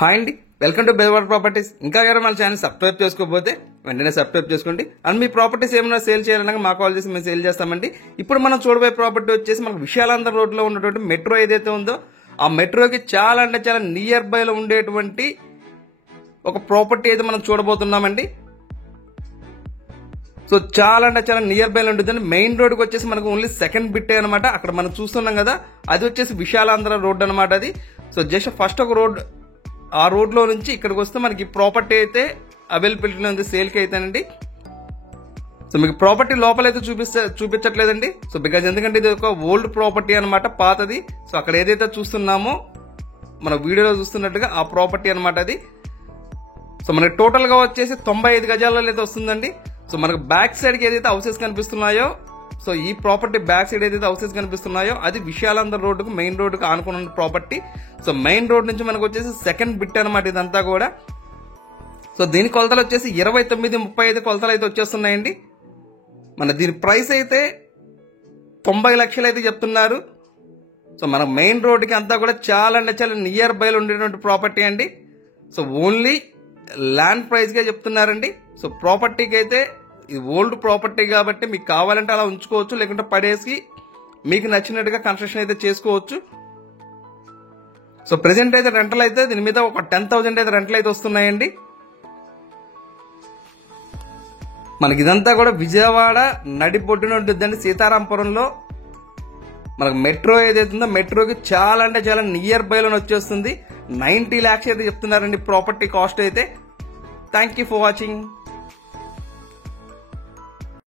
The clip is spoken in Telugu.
హాయ్ అండి, వెల్కమ్ టు బెల్వార్ ప్రాపర్టీస్. ఇంకా గారు మన ఛానల్ సబ్స్క్రైబ్ చేసుకోకపోతే వెంటనే సబ్స్క్రైబ్ చేసుకోండి. అండ్ మీ ప్రాపర్టీస్ ఏమైనా సేల్ చేయాలన్నా మాకు కాల్ చేసి మేము సేల్ చేస్తామండి. ఇప్పుడు మనం చూడబోయే ప్రాపర్టీ వచ్చేసి మనకు విశాలాంధ్ర రోడ్లో ఉన్నటువంటి మెట్రో ఏదైతే ఉందో ఆ మెట్రోకి చాలా అంటే చాలా నియర్ బైలో ఉండేటువంటి ఒక ప్రాపర్టీ అయితే మనం చూడబోతున్నామండి. సో చాలా అంటే చాలా నియర్ బైలో ఉంటుంది. మెయిన్ రోడ్కి వచ్చేసి మనకు ఓన్లీ సెకండ్ బిట్టే అనమాట. అక్కడ మనం చూస్తున్నాం కదా, అది వచ్చేసి విశాలాంధ్ర రోడ్ అనమాట. అది సో జస్ట్ ఫస్ట్ ఒక రోడ్, ఆ రోడ్లో నుంచి ఇక్కడికి వస్తే మనకి ప్రాపర్టీ అయితే అవైలబిలిటీ ఉంది సేల్కి అయితేనండి. సో మీకు ప్రాపర్టీ లోపలైతే చూపించట్లేదండి. సో బికాజ్ ఎందుకంటే ఇది ఒక ఓల్డ్ ప్రాపర్టీ అనమాట, పాతది. సో అక్కడ ఏదైతే చూస్తున్నామో మన వీడియోలో చూస్తున్నట్టుగా ఆ ప్రాపర్టీ అనమాట అది. సో మనకి టోటల్ గా వచ్చేసి 95 గజాలలో అయితే వస్తుందండి. సో మనకు బ్యాక్ సైడ్ కి ఏదైతే హౌసెస్ కనిపిస్తున్నాయో, సో ఈ ప్రాపర్టీ బ్యాక్ సైడ్ ఏదైతే హౌసెస్ కనిపిస్తున్నాయో అది విశాలాంధ్ర రోడ్డుకు మెయిన్ రోడ్డుకు ఆనుకున్న ప్రాపర్టీ. సో మెయిన్ రోడ్ నుంచి మనకు వచ్చేసి సెకండ్ బిట్ అనమాట ఇదంతా కూడా. సో దీని కొలతలు వచ్చేసి 29-35 కొలతలు అయితే వచ్చేస్తున్నాయండి. మన దీని ప్రైస్ అయితే 90 లక్షలు అయితే చెప్తున్నారు. సో మన మెయిన్ రోడ్డుకి అంతా కూడా చాలా అంటే చాలా నియర్ బైలో ఉండేటువంటి ప్రాపర్టీ అండి. సో ఓన్లీ ల్యాండ్ ప్రైస్ గా చెప్తున్నారండి. సో ప్రాపర్టీకి అయితే ఇది ఓల్డ్ ప్రాపర్టీ కాబట్టి మీకు కావాలంటే అలా ఉంచుకోవచ్చు, లేకుంటే పడేసి మీకు నచ్చినట్టుగా కన్స్ట్రక్షన్ అయితే చేసుకోవచ్చు. సో ప్రెసెంట్ అయితే రెంటల్ అయితే దీని మీద ఒక 10,000 అయితే రెంటల్ అయితే వస్తున్నాయండి. మనకి ఇదంతా కూడా విజయవాడ నడిబొడ్డున ఉంటుందండి, సీతారాంపురంలో. మనకు మెట్రో ఏదైతే ఉందో మెట్రోకి చాలా అంటే చాలా నియర్ బైలోనే వచ్చేస్తుంది. 90 lakhs అయితే చెప్తున్నారండి ప్రాపర్టీ కాస్ట్ అయితే. Thank you for watching.